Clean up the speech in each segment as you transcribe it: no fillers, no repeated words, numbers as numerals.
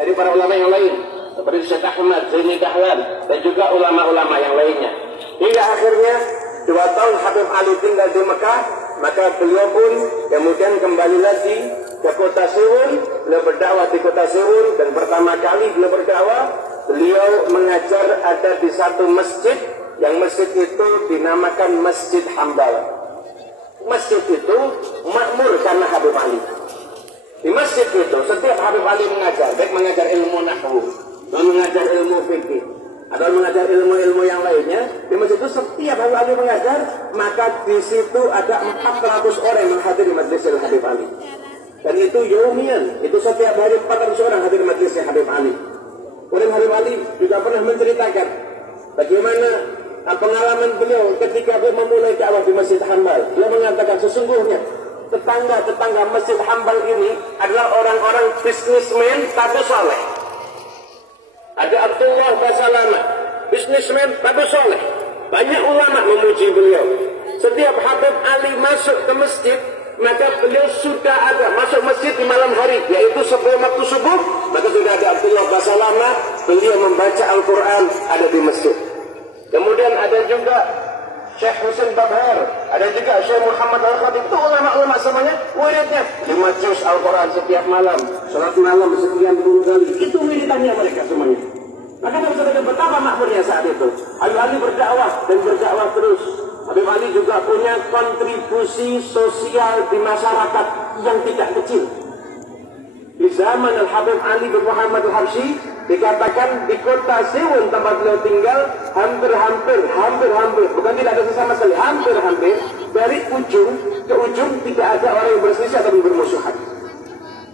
dari para ulama yang lain seperti Syekh Ahmad, Zaini Dahlan dan juga ulama-ulama yang lainnya. Hingga akhirnya 2 tahun Habib Ali tinggal di Mekah, maka beliau pun kemudian kembali lagi ke kota Sewon. Beliau berdakwah di kota Sewon, dan pertama kali beliau berdakwah, beliau mengajar ada di satu masjid, yang masjid itu dinamakan Masjid Hambal. Masjid itu makmur karena Habib Ali. Di masjid itu setiap Habib Ali mengajar, baik mengajar ilmu nahwu, mengajar ilmu fikih, atau mengajar ilmu-ilmu yang lainnya. Di masjid itu setiap Habib Ali mengajar, maka di situ ada 400 orang yang menghadiri majelis Habib Ali. Dan itu yaumian, itu setiap hari 400 orang hadir majelisnya Habib Ali. Kemudian Habib Ali juga pernah menceritakan bagaimana pengalaman beliau ketika beliau memulai dakwah di Masjid Hambal. Beliau mengatakan sesungguhnya tetangga-tetangga Masjid Hambal ini adalah orang-orang bisnismen tapi soleh. Ada Abdullah Basalama, bisnismen tapi soleh. Banyak ulama memuji beliau. Setiap Habib Ali masuk ke masjid, maka beliau sudah ada masuk masjid di malam hari, yaitu sebelum waktu subuh, maka sudah ada Abdullah Basalama, beliau membaca Al-Quran ada di masjid. Kemudian ada juga Syekh Husain Babhar, ada juga Syekh Muhammad Al-Khatib. Itu ulama-ulama semuanya wiridnya 5 juz Al-Quran setiap malam, salat malam sekian puluh kali. Itu wiridannya mereka semuanya. Maka kita bisa betapa makmurnya saat itu. Habib Ali berdakwah dan berdakwah terus. Habib Ali juga punya kontribusi sosial di masyarakat yang tidak kecil. Di zaman Al-Habib Ali bin Muhammad Al-Habsyi, dikatakan di kota Sewon tempat beliau tinggal, hampir, bukan tidak ada sama sekali, hampir, dari ujung ke ujung tidak ada orang yang berselisih atau bermusuhan.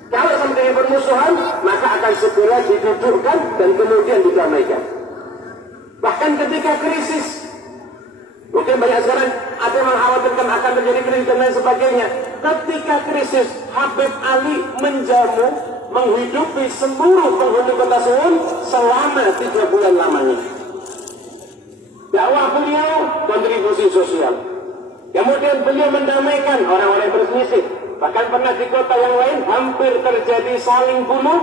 Kalau sampai bermusuhan, maka akan segera didudukkan dan kemudian didamaikan. Bahkan ketika krisis, mungkin banyak sekarang ada yang mengkhawatirkan akan terjadi krisis dan lain sebagainya. Ketika krisis, Habib Ali menjamu, menghidupi seluruh penghuni kota Sewon selama 3 bulan lamanya. Dakwah beliau, kontribusi sosial. Kemudian beliau mendamaikan orang-orang yang berselisih. Bahkan pernah di kota yang lain hampir terjadi saling bunuh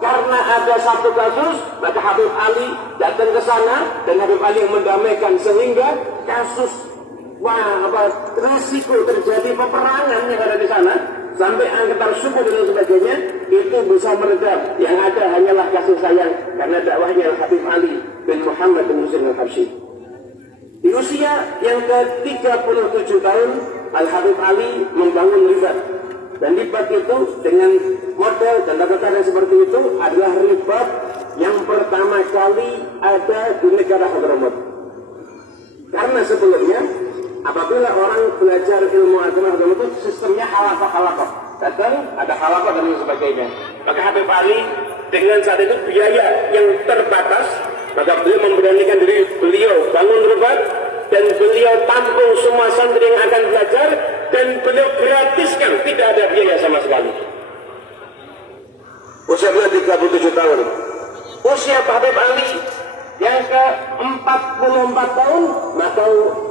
karena ada satu kasus, maka Habib Ali datang ke sana dan Habib Ali yang mendamaikan sehingga kasus risiko terjadi peperangan yang ada di sana sampai angkatan suku dan sebagainya itu bisa meredam. Yang ada hanyalah kasih sayang karena dakwahnya Habib Ali bin Muhammad bin Husain Al-Habsyi. Di usia yang ke-37 tahun, Al-Habib Ali membangun ribat. Dan ribat itu dengan model dan tata yang seperti itu adalah ribat yang pertama kali ada di negara Hadramaut. Karena sebelumnya apabila orang belajar ilmu agama Hadramaut itu sistemnya halaqah. Datang ada halaqah dan sebagainya. Maka Habib Ali dengan saat itu biaya yang terbatas, maka beliau memberanikan diri beliau bangun ribat dan beliau tampung semua santri yang akan belajar dan beliau gratiskan, tidak ada biaya sama sekali. Usia beliau 37 tahun. Usia Habib Ali yang ke-44 tahun, maka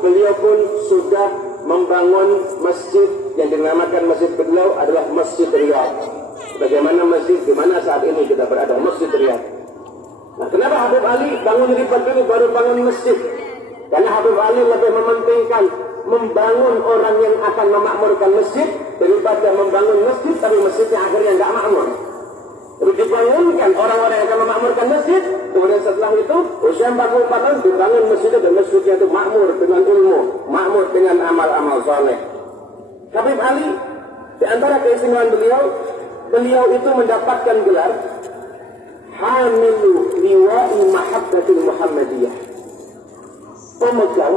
beliau pun sudah membangun masjid yang dinamakan masjid beliau adalah Masjid Riyadh. Bagaimana masjid di mana saat ini kita berada, Masjid Riyadh. Nah, kenapa Habib Ali bangun ribat dulu baru bangun masjid? Karena Habib Ali lebih mementingkan membangun orang yang akan memakmurkan masjid daripada membangun masjid tapi masjidnya akhirnya nggak makmur. Jadi dibangunkan orang-orang yang akan memakmurkan masjid, kemudian setelah itu usia 44 tahun dibangun masjid dan masjidnya itu makmur dengan ilmu, makmur dengan amal-amal soleh. Habib Ali di antara keistimewaan beliau itu mendapatkan gelar Hamilu Liwa'i Mahabbatil Muhammadiyah, pemegang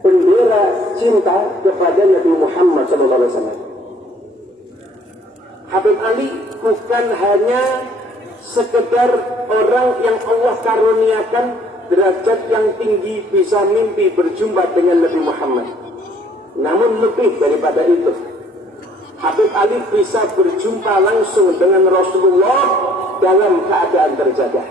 bendera cinta kepada Nabi Muhammad SAW. Habib Ali bukan hanya sekedar orang yang Allah karuniakan derajat yang tinggi bisa mimpi berjumpa dengan Nabi Muhammad. Namun lebih daripada itu, Habib Ali bisa berjumpa langsung dengan Rasulullah dalam keadaan terjaga.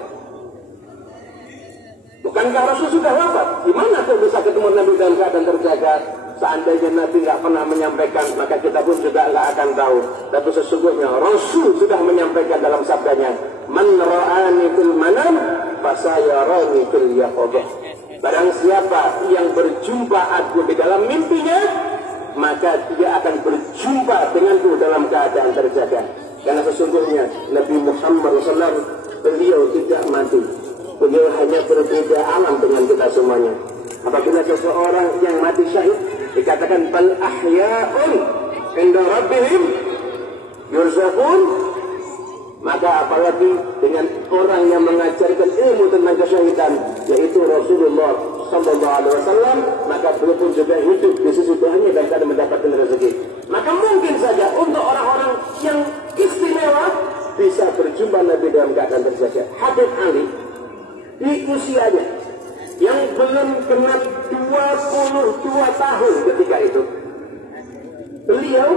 Bukankah Rasul sudah wafat? Gimana tuh bisa ketemu Nabi dalam keadaan terjaga? Seandainya Nabi nggak pernah menyampaikan, maka kita pun juga nggak akan tahu. Tapi sesungguhnya Rasul sudah menyampaikan dalam sabdanya, "Man ra'ani fil manam, fasayarani fil yaqظah." Barang siapa yang berjumpa aku di dalam mimpinya, maka dia akan berjumpa denganku dalam keadaan terjaga. Karena sesungguhnya Nabi Muhammad SAW, beliau tidak mati. Beliau hanya berbeda alam dengan kita semuanya. Apabila seseorang yang mati syahid, dikatakan bal ahya'un inda rabbihim yurzaqun, maka apalagi dengan orang yang mengajarkan ilmu tentang kesyahidan, yaitu Rasulullah Sallallahu Alaihi Wasallam, maka beliau pun juga hidup di sisi Tuhannya dan akan mendapatkan rezeki. Maka mungkin saja untuk orang-orang yang istimewa bisa berjumpa Nabi dalam keadaan terjaga. Habib Ali di usianya yang belum genap 22 tahun ketika itu, beliau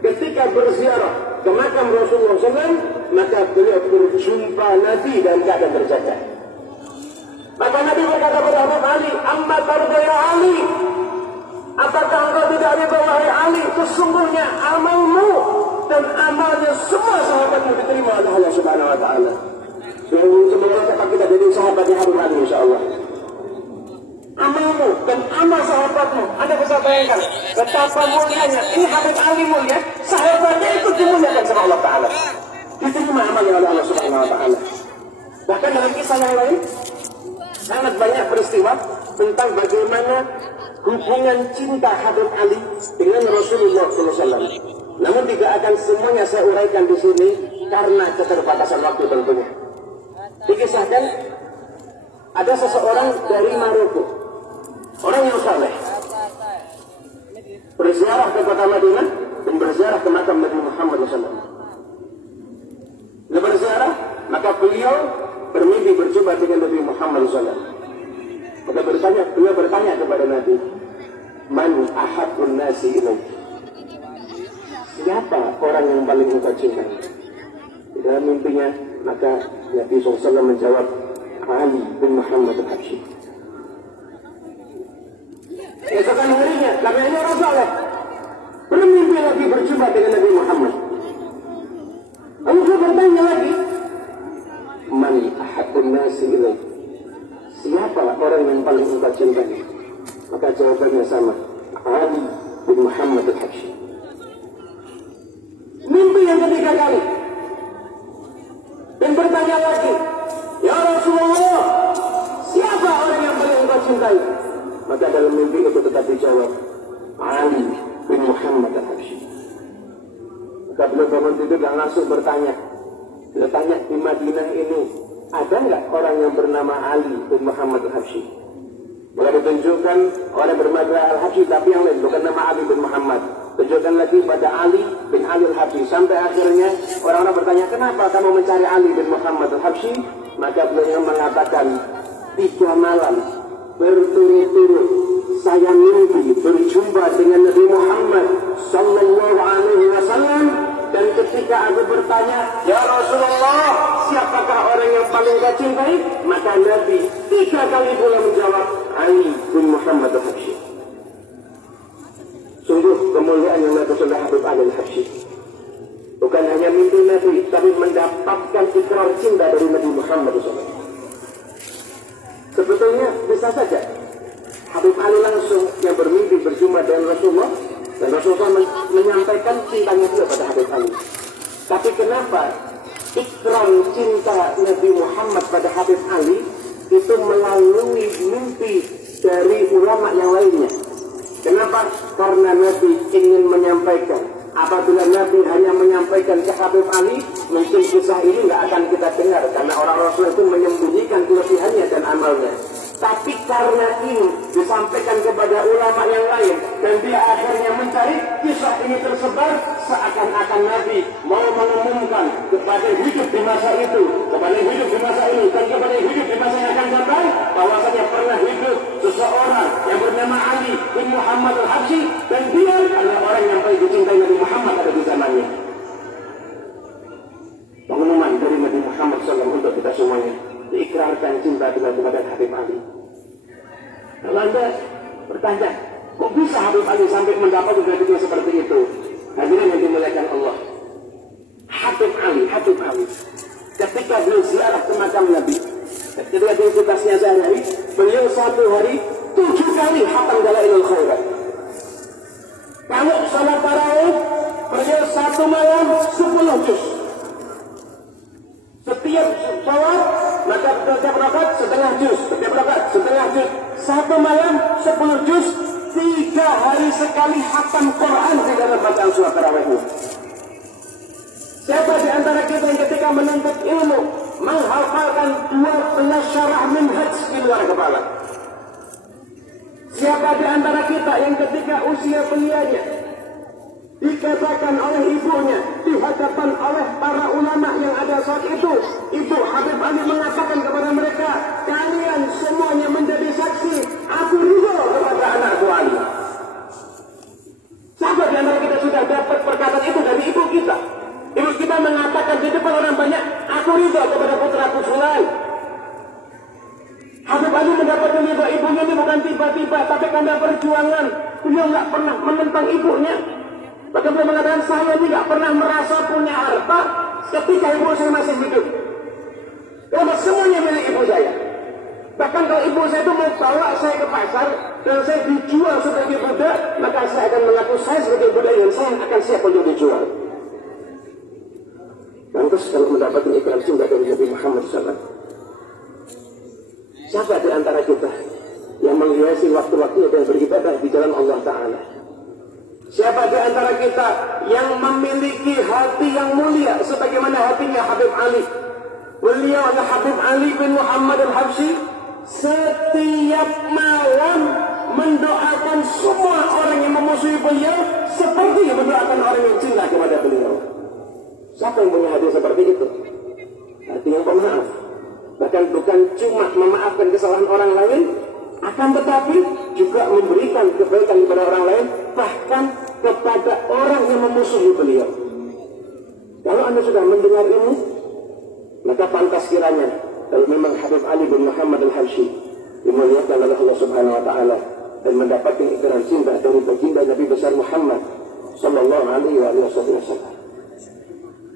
ketika berziarah ke makam Rasulullah SAW, maka beliau berjumpa Nabi dalam keadaan terjaga. Maka Nabi berkata kepada Habib Ali, "Amma tarda ya Ali, apakah engkau tidak ridha wahai Ali? Sesungguhnya amalmu dan amalnya semua sahabatmu diterima oleh Allah Subhanahu Wa Taala." Semoga kita jadi sahabatnya Habib Ali, insyaAllah. Amalmu dan amal sahabatmu, Anda bisa bayangkan betapa mulianya. Ini Habib Ali mulia, sahabatnya itu dimuliakan sama Allah Ta'ala, diterima amalnya oleh Allah Subhanahu Wa Ta'ala. Bahkan dalam kisah yang lain sangat banyak peristiwa tentang bagaimana hubungan cinta Habib Ali dengan Rasulullah SAW. Namun tidak akan semuanya saya uraikan di sini karena keterbatasan waktu tentunya. Dikisahkan ada seseorang dari Maroko, orang yang saleh, berziarah ke kota Madinah dan berziarah ke makam Nabi Muhammad SAW. Dia berziarah, maka beliau bermimpi berjumpa dengan Nabi Muhammad SAW. Maka beliau bertanya kepada Nabi, "Man ahabbun nasi ilaik?" Siapa orang yang paling engkau cintai? Di dalam mimpinya, maka Nabi SAW menjawab, "Ali bin Muhammad al-Habsyi." Esokan harinya, karena ini orang saleh, bermimpi lagi berjumpa dengan Nabi Muhammad. Lalu dia bertanya lagi, "Man ahabbun nasi ilaik?" Siapa orang yang paling engkau cintai? Maka jawabannya sama, "Ali bin Muhammad al-Habsyi." Mimpi yang ketiga kali, dan bertanya lagi, "Ya Rasulullah, siapa orang yang paling engkau cintai?" Maka dalam mimpi itu tetap dijawab, "Ali bin Muhammad al-Habsyi." Maka beliau bangun tidur dan langsung bertanya. Beliau tanya, di Madinah ini ada nggak orang yang bernama Ali bin Muhammad al-Habsyi? Boleh ditunjukkan orang bernama al-Habsyi tapi yang lain, bukan nama Ali bin Muhammad. Tunjukkan lagi pada Ali bin Ali al-Habsyi. Sampai akhirnya orang-orang bertanya, "Kenapa kamu mencari Ali bin Muhammad al-Habsyi?" Maka beliau mengatakan, 3 malam berturut-turut saya mimpi berjumpa dengan Nabi Muhammad Sallallahu Alaihi Wasallam, dan ketika aku bertanya, "Ya Rasulullah, siapakah orang yang paling kau cintai?" Maka Nabi 3 kali pula menjawab, "Ali bin Muhammad al-Habsyi." Sungguh kemuliaan yang Nabi Sallallahu Habib Ali al-Habsyi. Bukan hanya mimpi Nabi, tapi mendapatkan ikrar cinta dari Nabi Muhammad SAW. Sebetulnya bisa saja Habib Ali langsung yang bermimpi berjumpa dengan Rasulullah, dan Rasulullah menyampaikan cintanya itu pada Habib Ali. Tapi kenapa ikrar cinta Nabi Muhammad pada Habib Ali itu melalui mimpi dari ulama yang lainnya? Kenapa? Karena Nabi ingin menyampaikan. Apabila Nabi hanya menyampaikan ke Habib Ali, mungkin kisah ini nggak akan kita dengar, karena orang Rasul itu menyembunyikan kelebihannya dan amalnya. Tapi karena ini disampaikan kepada ulama yang lain, dan dia akhirnya mencari, kisah ini tersebar seakan-akan Nabi mau mengumumkan kepada hidup di masa itu, kepada hidup di masa ini, dan kepada hidup di masa yang akan datang, bahwasanya pernah hidup seseorang yang bernama Ali bin Muhammad al-Habsyi, dan dia adalah orang yang paling dicintai Nabi Muhammad pada di zamannya. Pengumuman dari Nabi Muhammad SAW untuk kita semuanya. diikrarkan cinta kepada Habib Ali. Kalau Anda bertanya, kok bisa Habib Ali sampai mendapat derajat seperti itu? Hadirin yang dimuliakan Allah, Habib Ali ketika beliau ziarah ke makam Nabi, ketika aktivitasnya sehari-hari, beliau satu hari 7 kali khatam Dalailul Khairat. Kalau salat tarawih, beliau satu malam 10 juz. Setiap salat, maka setiap rakaat setengah juz, satu malam 10 juz, 3 hari sekali khatam Quran di dalam bacaan surat tarawihnya. Siapa di antara kita yang ketika menuntut ilmu menghafalkan 12 syarah minhaj di luar kepala? Siapa di antara kita yang ketika usia belianya dikatakan oleh ibunya, dihadapkan oleh para ulama yang ada saat itu, Ibu Habib Ali mengatakan kepada mereka, kalian semuanya menjadi saksi, aku ridho kepada anakku Ali. Siapa di antara kita sudah dapat perkataan itu dari ibu kita? Ibu kita mengatakan di depan orang banyak, aku ridho kepada putraku Fulan. Habib Ali mendapatkan ridho ibunya ini bukan tiba-tiba, tapi karena perjuangan. Beliau nggak pernah menentang ibunya. Bahkan beliau mengatakan, saya ini nggak pernah merasa punya harta ketika ibu saya masih hidup. Karena semuanya milik ibu saya. Bahkan kalau ibu saya itu mau bawa saya ke pasar dan saya dijual sebagai budak, maka saya akan mengaku saya sebagai budak yang saya akan siap untuk dijual. Lantas kalau mendapatkan ikrar cinta dari Nabi Muhammad SAW, siapa di antara kita yang menghiasi waktu-waktu dan beribadah di jalan Allah Ta'ala? Siapa di antara kita yang memiliki hati yang mulia sebagaimana hatinya Habib Ali? Beliau adalah Habib Ali bin Muhammad al-Habsyi, setiap malam mendoakan semua orang yang memusuhi beliau seperti mendoakan orang yang cinta kepada beliau. Siapa yang punya hati seperti itu? Hati yang pemaaf. Bahkan bukan cuma memaafkan kesalahan orang lain, akan tetapi juga memberikan kebaikan kepada orang lain, bahkan kepada orang yang memusuhi beliau. Kalau Anda sudah mendengar ini, maka pantas kiranya kalau memang Habib Ali bin Muhammad al-Habsyi dimuliakan oleh Allah Subhanahu wa Ta'ala dan mendapatkan ikrar cinta dari baginda Nabi besar Muhammad sallallahu alaihi wasallam.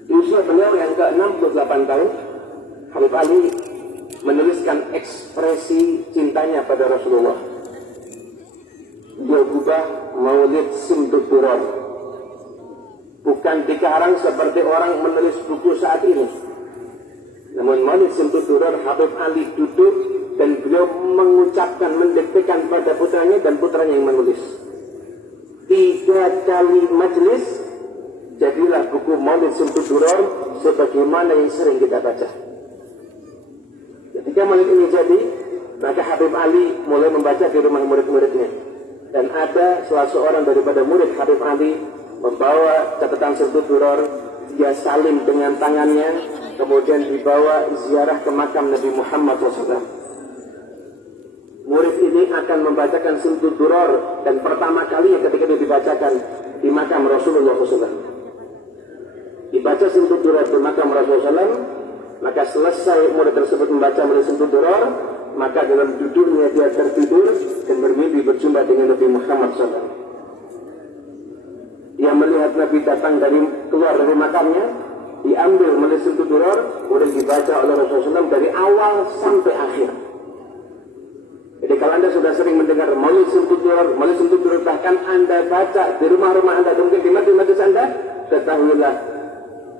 Di usia beliau yang ke-68 tahun, Habib Ali menuliskan ekspresi cintanya pada Rasulullah. Dia ubah Maulid Simtud Duror. Bukan dikarang seperti orang menulis buku saat ini. Namun Maulid Simtud Duror, Habib Ali duduk dan beliau mengucapkan, mendiktekan pada putranya dan putranya yang menulis. 3 kali majelis, jadilah buku Maulid Simtud Duror sebagaimana yang sering kita baca. Ketika maulid ini jadi, maka Habib Ali mulai membaca di rumah murid-muridnya. Dan ada salah seorang daripada murid Habib Ali membawa catatan Simtud Duror, dia salim dengan tangannya, kemudian dibawa ziarah ke makam Nabi Muhammad SAW. Murid ini akan membacakan Simtud Duror, dan pertama kali ketika dia dibacakan di makam Rasulullah SAW. Dibaca Simtud Duror di makam Rasulullah SAW, maka selesai murid tersebut membaca Maulid Simtud Duror, maka dalam duduknya dia tertidur dan bermimpi berjumpa dengan Nabi Muhammad SAW. Dia melihat Nabi datang keluar dari makamnya, diambil Maulid Simtud Duror, kemudian dibaca oleh Rasulullah SAW dari awal sampai akhir. Jadi kalau Anda sudah sering mendengar Maulid Simtud Duror, bahkan Anda baca di rumah-rumah Anda, mungkin di majlis Anda, ketahuilah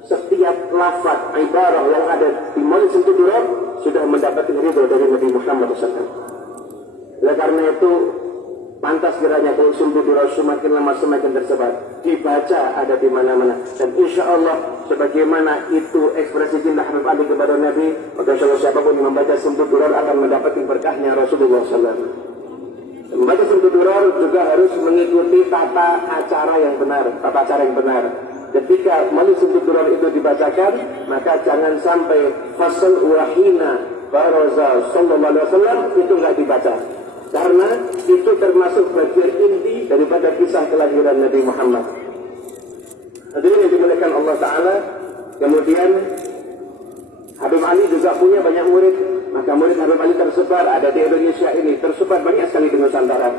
setiap lafaz ibarah yang ada di Maulid Simtud Duror sudah mendapatkan ridho dari Nabi Muhammad SAW. Oleh karena itu, pantas kiranya Maulid Simtud Duror semakin lama semakin tersebar, dibaca ada di mana-mana. Dan insya Allah, sebagaimana itu ekspresi cinta Habib Ali kepada Nabi, maka insya Allah siapapun yang membaca Simtud Duror akan mendapatkan berkahnya Rasulullah SAW. Membaca Simtud Duror juga harus mengikuti tata acara yang benar. Ketika Maulid Simtud Duror itu dibacakan, maka jangan sampai fasal wahina baraza sallallahu alaihi wasallam itu nggak dibaca, karena itu termasuk bagian inti daripada kisah kelahiran Nabi Muhammad. Hadirin yang dimuliakan Allah Ta'ala, kemudian Habib Habib Ali juga punya banyak murid. Maka murid Habib Ali tersebar ada di Indonesia ini, tersebar banyak sekali di Nusantara.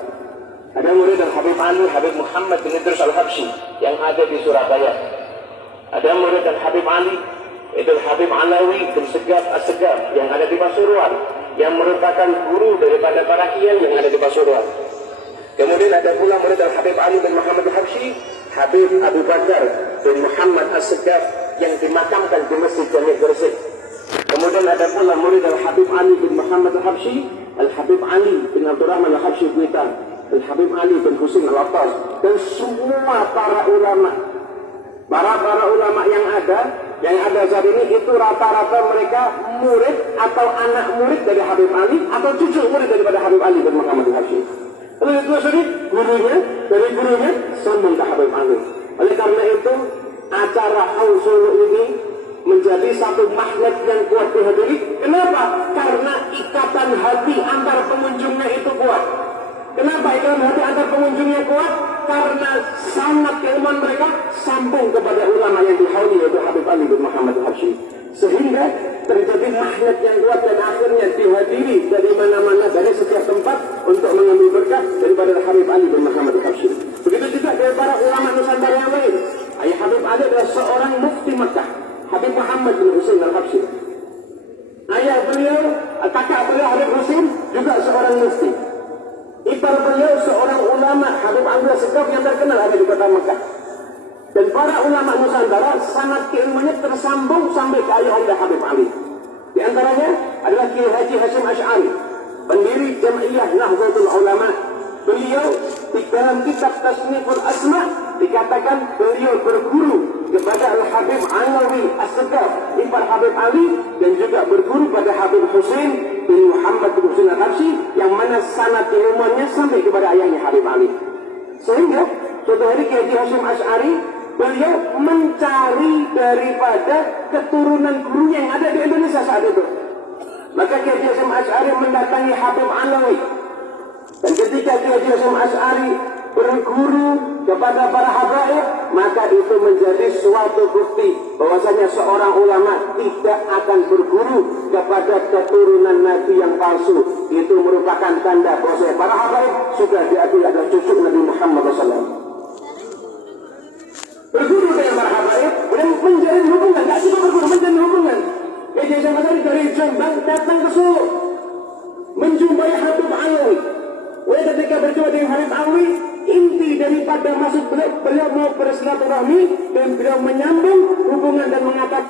Ada murid dari Habib Ali, Habib Muhammad bin Idris Al-Habsyi yang ada di Surabaya. Ada murid dari Habib Ali, itu Habib Alawi bin Segaf As-Segaf yang ada di Pasuruan, yang merupakan guru daripada para kiai yang ada di Pasuruan. Kemudian ada pula murid dari Habib Ali bin Muhammad Al-Habsyi, Habib Abu Bakar bin Muhammad As-Segaf yang dimakamkan di Masjid Jami' Gresik. Kemudian ada pula murid dari Habib Ali bin Muhammad Al-Habsyi, Al-Habib Ali bin Abdurrahman Al-Habsyi Kuitan, Al-Habib Ali bin Husin Al-Attas, dan semua para ulama yang ada saat ini itu rata-rata mereka murid atau anak murid dari Habib Ali atau cucu murid daripada Habib Ali bin Muhammad Al-Habsyi. Oleh itu sendiri gurunya sambung ke Habib Ali. Oleh karena itu acara Haul Solo ini menjadi satu magnet yang kuat dihadiri. Kenapa? Karena ikatan hati antar pengunjungnya itu kuat. Kenapa ikatan hati antar pengunjungnya kuat? Karena sangat keilmuan mereka sambung kepada ulama yang dihauli yaitu Habib Ali bin Muhammad Al-Habsyi. Sehingga terjadi magnet yang kuat dan akhirnya dihadiri dari mana-mana, dari setiap tempat untuk mengambil berkah daripada Habib Ali bin Muhammad Al-Habsyi. Begitu juga dari para ulama Nusantara yang lain. Ayah Habib Ali adalah seorang mufti Makkah, Habib Muhammad bin Husin Al-Habsyi. Ayah beliau, kakak beliau Habib Husin juga seorang mufti. Ipar beliau seorang ulama, Habib Abdullah Segaf yang terkenal ada di kota Makkah. Dan para ulama Nusantara sangat keilmuannya tersambung sampai ke ayahanda Habib Ali. Di antaranya adalah Kiai Haji Hasyim Asy'ari, pendiri Jam'iyah Nahdlatul Ulama. Beliau di dalam kitab Tasniful Asma dikatakan beliau berguru kepada Al-Habib Alawi As-Segaf, ipar Habib Ali, dan juga berguru pada Habib Husin bin Muhammad bin Husin Al-Habsyi yang mana sanad ilmuannya sampai kepada ayahnya Habib Ali. Sehingga suatu hari Kiai Hasyim Asy'ari beliau mencari daripada keturunan guru yang ada di Indonesia saat itu. Maka Kiai Hasyim Asy'ari mendatangi Habib Alawi. Dan ketika Kiai Hasyim Asy'ari berguru kepada para habaib, maka itu menjadi suatu bukti bahwasanya seorang ulama tidak akan berguru kepada keturunan Nabi yang palsu. Itu merupakan tanda bahwasanya para habaib sudah diakui adalah cucu Nabi Muhammad SAW. Berguru dengan para habaib dan menjalin hubungan, tidak cuma berguru, menjalin hubungan. Kiai Hasyim Asy'ari dari Jombang datang ke Solo menjumpai Habib Alawi. Ketika berjumpa dengan Habib Alawi, inti daripada maksud beliau mau bersilaturahmi dan beliau menyambung hubungan dan mengatakan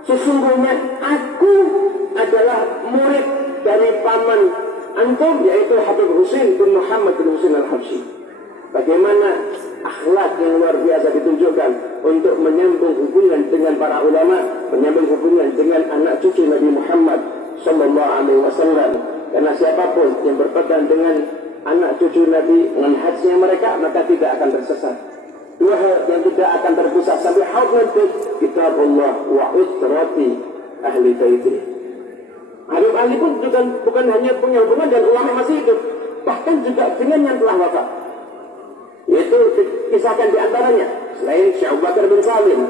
sesungguhnya aku adalah murid dari paman antum yaitu Habib Husin bin Muhammad bin Husin Al-Habsyi. Bagaimana akhlak yang luar biasa ditunjukkan untuk menyambung hubungan dengan para ulama, menyambung hubungan dengan anak cucu Nabi Muhammad sallallahu alaihi wasallam. Karena siapapun yang berpegang dengan anak cucu Nabi, manhajnya mereka, maka tidak akan tersesat. Dua hal yang tidak akan terpusat sampai haud nanti, kitabullah wa itrati ahli baiti. Habib Ali pun juga bukan hanya punya hubungan dan ulama masih hidup, bahkan juga dengan yang telah wafat. Yaitu kisahkan di antaranya selain Syekh Abu Bakar bin Salim,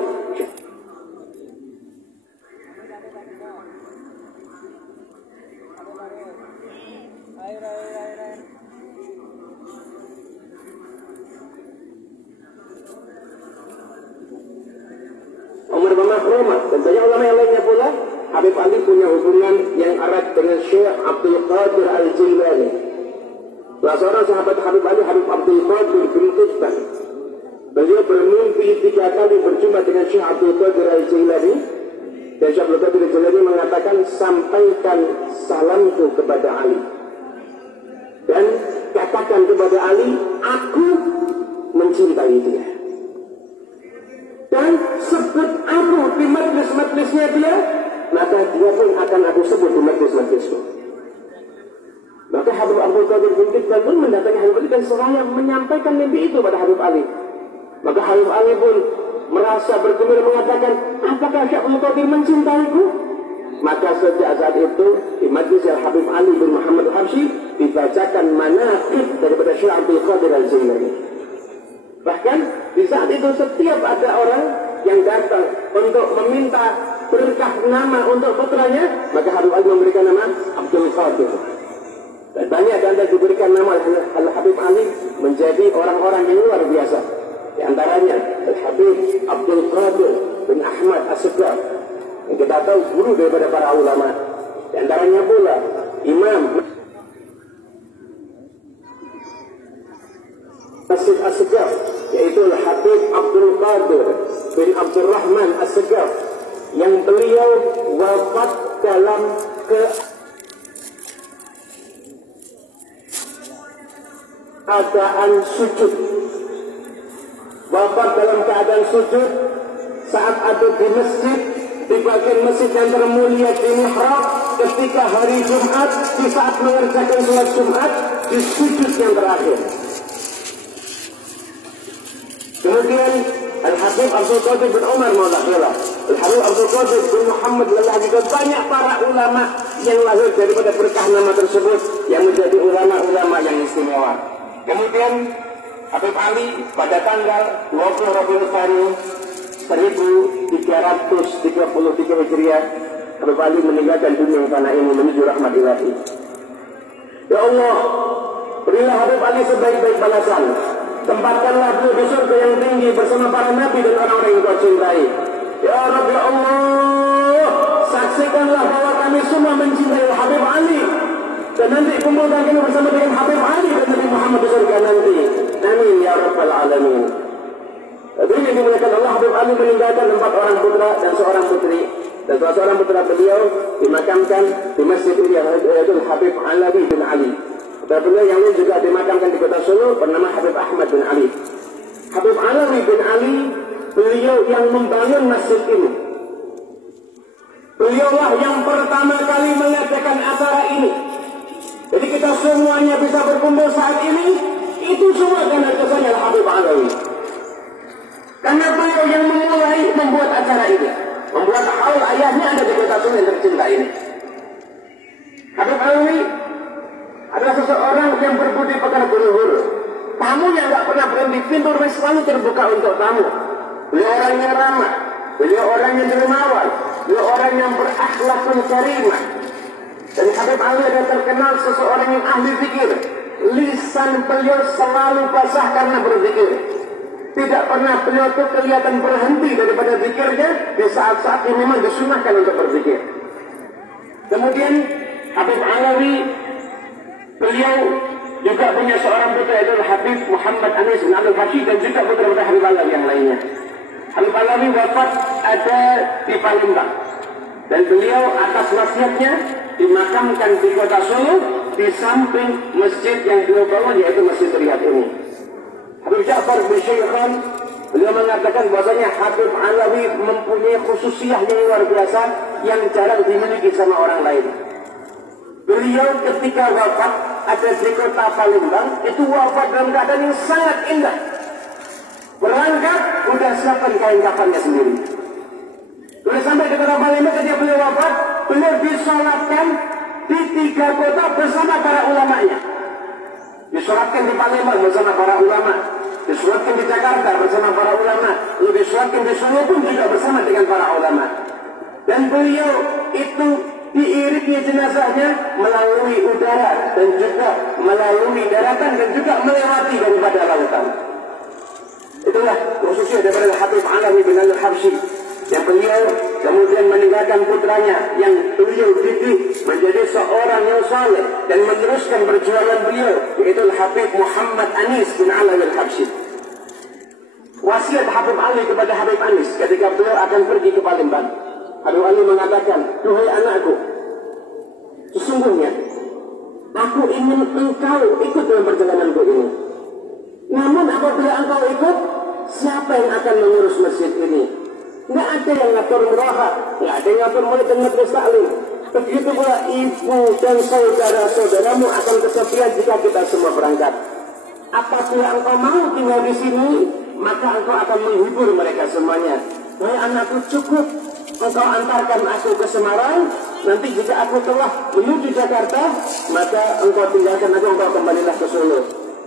Umar bin Makrumah, dan banyak ulama yang lainnya pula. Habib Ali punya hubungan yang erat dengan Syekh Abdul Qadir Al-Jilani. Salah seorang sahabat Habib Ali, Habib Abdul Qadir bin Qutban. Beliau bermimpi 3 kali berjumpa dengan Syekh Abdul Qadir Al-Jilani. Dan Syekh Abdul Qadir Al-Jilani mengatakan, sampaikan salamku kepada Ali. Dan katakan kepada Ali, aku mencintai dia. Dan sebut aku di majlis-majlisnya dia, maka dia pun akan aku sebut di majlis-majlisku. Habib Abdul Qadir bin Kidwal pun mendatangi Habib Ali dan seraya menyampaikan mimpi itu pada Habib Ali. Maka Habib Ali pun merasa bergembira mengatakan, apakah Syekh Abdul Qadir mencintaiku? Maka sejak saat itu di majlis Habib Ali bin Muhammad Al-Habsyi dibacakan manaqib daripada Syekh Abdul Qadir Al-Jailani. Bahkan di saat itu setiap ada orang yang datang untuk meminta berkah nama untuk putranya, maka Habib Ali memberikan nama Abdul Qadir. Dan banyak dan diberikan nama Al-Habib Ali menjadi orang-orang yang luar biasa. Di antaranya Al-Habib Abdul Qadir bin Ahmad As-Segaf, yang kita tahu guru daripada para ulama. Di antaranya pula Imam Masjid As-Segaf, yaitu Al-Habib Abdul Qadir bin Abdul Rahman As-Segaf, yang beliau wafat dalam keadaan sujud. Wafat dalam keadaan sujud saat ada di masjid, di bagian masjid yang termulia di mihrab, ketika hari Jumat, di saat mengerjakan sholat Jumat, di sujud yang terakhir. Kemudian Al-Habib Abdul Qadir bin Umar Maulahillah, Al-Habib Abdul Qadir bin Muhammad Lalahi, dan banyak para ulama yang lahir daripada berkah nama tersebut yang menjadi ulama-ulama yang istimewa. Kemudian Habib Ali pada tanggal 20 Rabiul Tsani 1333 Hijriah, Habib Ali meninggalkan dunia fana ini menuju rahmat ilahi. Ya Allah, berilah Habib Ali sebaik-baik balasan. Tempatkanlah beliau di surga yang tinggi bersama para nabi dan orang-orang yang kau cintai. Ya Rabbi Allah, saksikanlah bahwa kami semua mencintai Habib Ali, dan nanti kumpulkan kami bersama dengan Habib Ali dan Nabi Muhammad di surga nanti. Amin ya Rabbal Alamin. Beliau yang dimuliakan Allah, Habib Ali meninggalkan 4 orang putra dan seorang putri. Dan salah seorang putra beliau dimakamkan di masjid ini, yaitu Habib Alawi bin Ali. Dan beliau yang lain juga dimakamkan di kota Solo bernama Habib Ahmad bin Ali. Habib Alawi bin Ali, beliau yang membangun masjid ini. Beliaulah yang pertama kali mengadakan acara ini. Jadi kita semuanya bisa berkumpul saat ini, itu semua karena jasanya Habib Alawi. Karena beliau yang memulai membuat acara ini, membuat haul ayahnya ada di kota Solo yang tercinta ini. Habib Alawi adalah seseorang yang berbudi pekerti luhur. Tamu yang tidak pernah berhenti, pintu rumah selalu terbuka untuk tamu. Beliau orang yang ramah, beliau orang yang dermawan, beliau orang yang berakhlak karimah. Dan Habib Ali adalah terkenal seseorang yang ahli zikir. Lisan beliau selalu basah karena berzikir. Tidak pernah beliau itu kelihatan berhenti daripada zikirnya di saat-saat yang memang disunahkan untuk berzikir. Kemudian Habib Alawi, beliau juga punya seorang putra, yaitu Habib Muhammad Anis bin Abdul Hashid, dan juga putra-putra Habib Alawi yang lainnya. Habib Alawi wafat ada di Palembang, dan beliau atas wasiatnya dimakamkan di kota Solo di samping masjid yang beliau bangun, yaitu Masjid Riyadh ini. Habib Ja'far bin Syaikhan, beliau mengatakan bahwasanya Habib Alawi mempunyai khususiyah yang luar biasa yang jarang dimiliki sama orang lain. Beliau ketika wafat ada di kota Palembang, itu wafat dalam keadaan yang sangat indah. Berangkat, udah siapkan kain kafannya sendiri. Beliau sampai di kota Palembang, ketika beliau wafat, beliau disolatkan di 3 kota bersama para ulamanya. Disolatkan di Palembang bersama para ulama, disolatkan di Jakarta bersama para ulama, lalu disolatkan di Solo pun juga bersama dengan para ulama. Dan beliau itu diiringi jenazahnya melalui udara dan juga melalui daratan dan juga melewati daripada lautan. Itulah khususnya daripada Habib Alawi bin Al-Habsyi, yang beliau kemudian meninggalkan putranya yang beliau didik menjadi seorang yang saleh dan meneruskan perjuangan beliau, yaitu Habib Muhammad Anis bin Alawi Al-Habsyi. Wasiat Habib Ali kepada Habib Anis ketika beliau akan pergi ke Palembang, Habib Ali mengatakan, duhai anakku, sesungguhnya aku ingin engkau ikut dalam perjalananku ini. Namun apabila engkau ikut, siapa yang akan mengurus masjid ini? Nggak ada yang ngatur muraha, nggak ada yang ngatur murid dan majelis taklim. Begitu pula ibu dan saudara-saudaramu akan kesepian jika kita semua berangkat. Apabila engkau mau tinggal di sini, maka engkau akan menghibur mereka semuanya. Wahai anakku, cukup engkau antarkan aku ke Semarang. Nanti jika aku telah menuju Jakarta, maka engkau tinggalkan aku, engkau kembalilah ke Solo.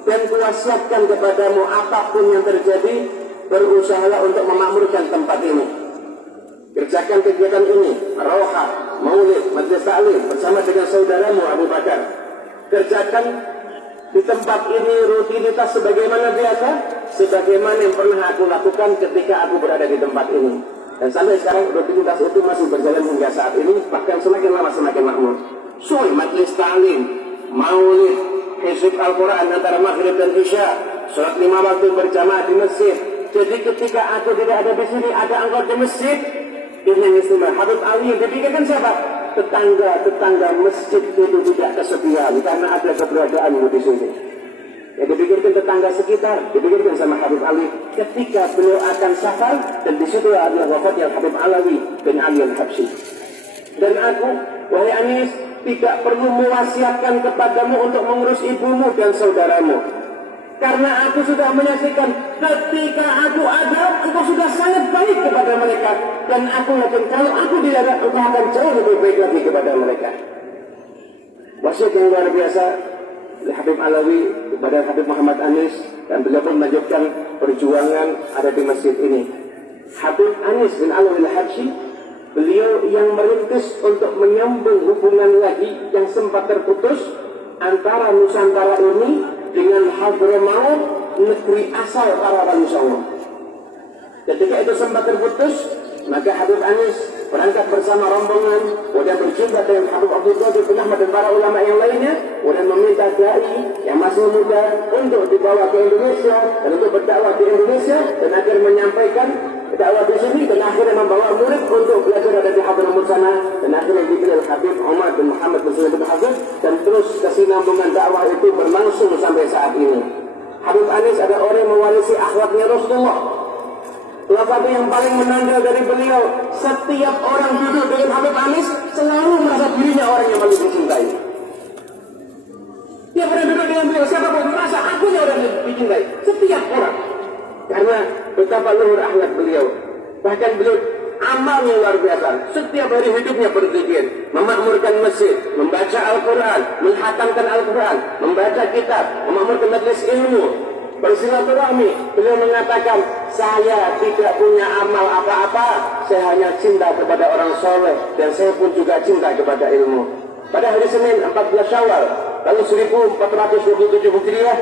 Dan kuwasiatkan kepadamu apapun yang terjadi, berusahalah untuk memakmurkan tempat ini. Kerjakan kegiatan ini, rawha, maulid, majelis taklim bersama dengan saudaramu Abu Bakar. Kerjakan di tempat ini rutinitas sebagaimana biasa, sebagaimana yang pernah aku lakukan ketika aku berada di tempat ini. Dan sampai sekarang rutinitas itu masih berjalan hingga saat ini, bahkan semakin lama semakin makmur. Majelis taklim, maulid, hizb Al-Quran antara maghrib dan isya, sholat 5 waktu berjamaah di masjid. Jadi ketika aku tidak ada di sini, ada engkau di masjid, ini istimewa. Habib Ali yang dipikirkan siapa? Tetangga masjid itu tidak kesepian karena ada keberadaanmu di sini. Ya dipikirkan tetangga sekitar, dipikirkan sama Habib Ali ketika beliau akan safar, dan di situ adalah wafatnya Habib Alawi bin Ali Al-Habsyi. Dan aku, wahai Anis, tidak perlu mewasiatkan kepadamu untuk mengurus ibumu dan saudaramu, karena aku sudah menyaksikan ketika aku ada, engkau sudah sangat baik kepada mereka. Dan aku yakin kalau aku tidak ada, engkau akan jauh lebih baik lagi kepada mereka. Wasiat yang luar biasa oleh Habib Alawi kepada Habib Muhammad Anis, dan beliau pun melanjutkan perjuangan ada di masjid ini. Habib Anis bin Alawi Al-Habsyi, beliau yang merintis untuk menyambung hubungan lagi yang sempat terputus antara Nusantara ini dengan Hadramaut, negeri asal para wali songo. Ketika itu sempat terputus, maka Habib Anis berangkat bersama rombongan, kemudian berjumpa dengan Habib Abdul Qadir bin Ahmad dan para ulama yang lainnya, kemudian meminta dai yang masih muda untuk dibawa ke Indonesia dan untuk berdakwah di Indonesia, dan akhir menyampaikan dakwah di sini, dan akhirnya membawa murid untuk belajar ada di Hadramaut sana, dan akhirnya dipilih Habib Umar bin Muhammad bin Sulaiman bin Habib, dan terus kesinambungan dakwah itu berlangsung sampai saat ini. Habib Anis ada orang yang mewarisi akhlaknya Rasulullah. Salah satu yang paling menonjol dari beliau, setiap orang duduk dengan Habib Anis selalu merasa dirinya orang yang paling dicintai. Dia pernah duduk dengan beliau, siapapun merasa akunya orang yang dicintai. Setiap orang. Karena betapa luhur akhlak beliau. Bahkan beliau amalnya luar biasa. Setiap hari hidupnya berzikir, memakmurkan masjid, membaca Al-Quran, menghatamkan Al-Quran, membaca kitab, memakmurkan majelis ilmu, bersilaturahmi. Beliau mengatakan, saya tidak punya amal apa-apa, saya hanya cinta kepada orang soleh, dan saya pun juga cinta kepada ilmu. Pada hari Senin 14 Syawal tahun 1427 Hijriah,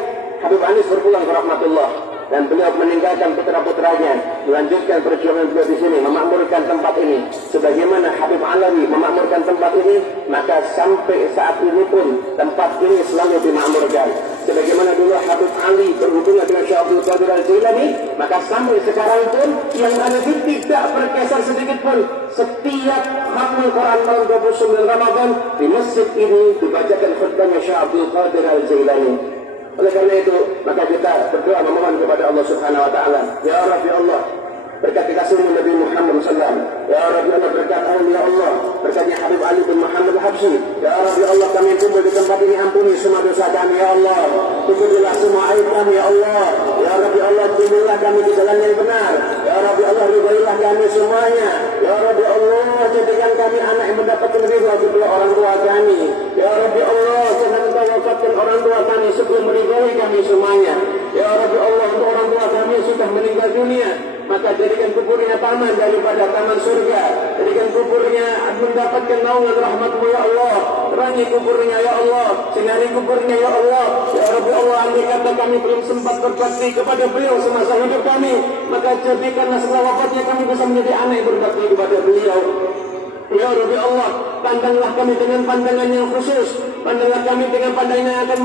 Habib Anis berpulang ke rahmatullah, dan beliau meninggalkan putra-putranya, melanjutkan perjuangan beliau di sini, memakmurkan tempat ini. Sebagaimana Habib Alawi memakmurkan tempat ini, maka sampai saat ini pun tempat ini selalu dimakmurkan. Sebagaimana dulu Habib Ali berhubungan dengan Syekh Abdul Qadir Al-Jailani, maka sampai sekarang pun yang ada di tidak bergeser sedikit pun. Setiap khatmul Quran tahun 29 Ramadan di masjid ini dibacakan khutbahnya Syekh Abdul Qadir Al-Jailani. Oleh karena itu, maka kita berdoa memohon kepada Allah Subhanahu wa taala, ya Rabbi Allah, berkat kasih Nabi Muhammad SAW, ya Rabbi Allah, berkat ya Allah, berkatnya Habib Ali bin Muhammad Al-Habsyi, ya Rabbi Allah, kami kumpul di tempat ini, ampuni semua dosa kami ya Allah, tutupilah semua aib kami ya Allah, ya Rabbi Allah, tunjuklah kami di jalan yang benar, ya Rabbi Allah, ridailah kami semuanya, ya Rabbi Allah, jadikan kami anak yang mendapatkan ridha kedua orang tua kami, ya Rabbi Allah, jangan engkau wafatkan orang tua kami sebelum meridai kami semuanya, ya Rabbi Allah, untuk orang tua kami yang sudah meninggal dunia, maka jadikan kuburnya taman daripada taman surga, jadikan kuburnya mendapatkan naungan rahmat-Mu ya Allah, terangi kuburnya ya Allah, sinari kuburnya ya Allah, ya Rabbi Allah, andai kata kami belum sempat berbakti kepada beliau semasa hidup kami, maka jadikanlah setelah wafatnya kami bisa menjadi anak yang berbakti kepada beliau. Ya Rabbi Allah, pandanglah kami dengan pandangan yang khusus, pandanglah kami dengan pandangan yang akan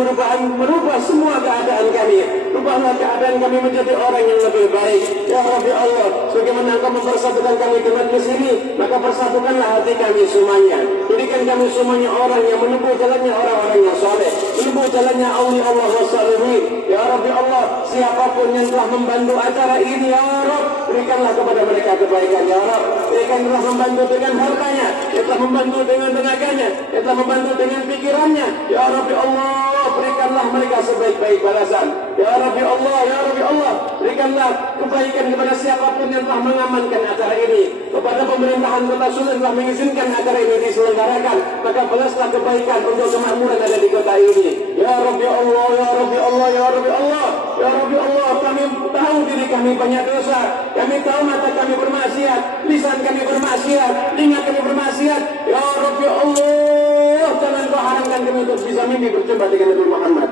merubah semua keadaan kami. Rubahlah keadaan kami menjadi orang yang lebih baik. Ya Rabbi Allah, bagaimana Engkau mempersatukan kami di majlis ini, maka persatukanlah hati kami semuanya. Jadikan kami semuanya orang yang menempuh jalannya orang-orang yang soleh, menempuh jalannya awliya Allah wassalihin. Ya Rabbi Allah, siapapun yang telah membantu acara ini, ya Rabb, berikanlah kepada mereka kebaikan, ya Rabb. Berikanlah membantu dengan hartanya, yang telah membantu dengan tenaganya, yang telah membantu dengan pikirannya. Ya Rabbi Allah, berikanlah mereka sebaik-baik balasan. Ya Rabbi Allah, ya Rabbi Allah, berikanlah kebaikan kepada siapapun yang telah mengamankan acara ini, kepada pemerintahan Kota Solo yang telah mengizinkan acara ini diselenggarakan. Maka balaslah kebaikan untuk kemakmuran ada di kota ini. Ya Rabbi Allah, ya Rabbi Allah, ya Rabbi Allah, ya Rabbi Allah, kami tahu diri kami banyak dosa. Kami tahu mata kami bermaksiat, lisan kami bermaksiat, telinga kami bermaksiat. Ya Rabbi Allah, jangan kau haramkan kami untuk bisa mimpi berjumpa dengan Nabi Muhammad.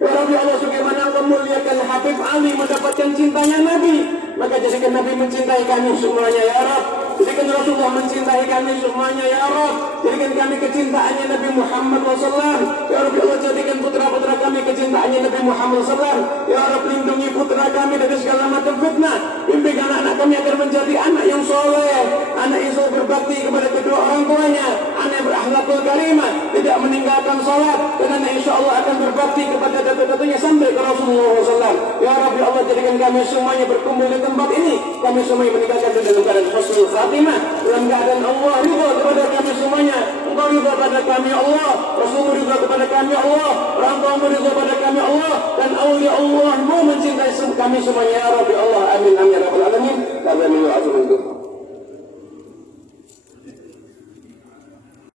Ya Rabbi Allah, sebagaimana Engkau muliakan Habib Ali mendapatkan cintanya Nabi, maka jadikan Nabi mencintai kami semuanya, ya Rabb. Jadikan Rasulullah mencintai kami semuanya, ya Rabb. Jadikan kami kecintaannya Nabi Muhammad SAW. Ya Rabbi Allah, jadikan putra-putra kami kecintaannya Nabi Muhammad SAW. Ya Rabb, lindungi putra kami dari segala macam fitnah. Bimbing anak-anak kami agar menjadi anak yang soleh, anak yang selalu berbakti kepada kedua orang tuanya, anak yang berakhlakul karimah, tidak meninggalkan salat, dan anak insya Allah akan berbakti kepada datuk-datuknya sampai ke Rasulullah SAW. Ya Rabbi Allah, jadikan kami semuanya berkumpul di tempat ini, kami semuanya meninggalkan dalam keadaan husnul khatimah, dalam keadaan Allah ridha kepada kami semuanya. Engkau ridha kepada kami Allah, Rasulullah ridha kepada kami Allah, orang tuamu ridha kepada kami Allah, dan awliya Allah mau mencintai kami semuanya, ya Rabbi Allah. Amin amin.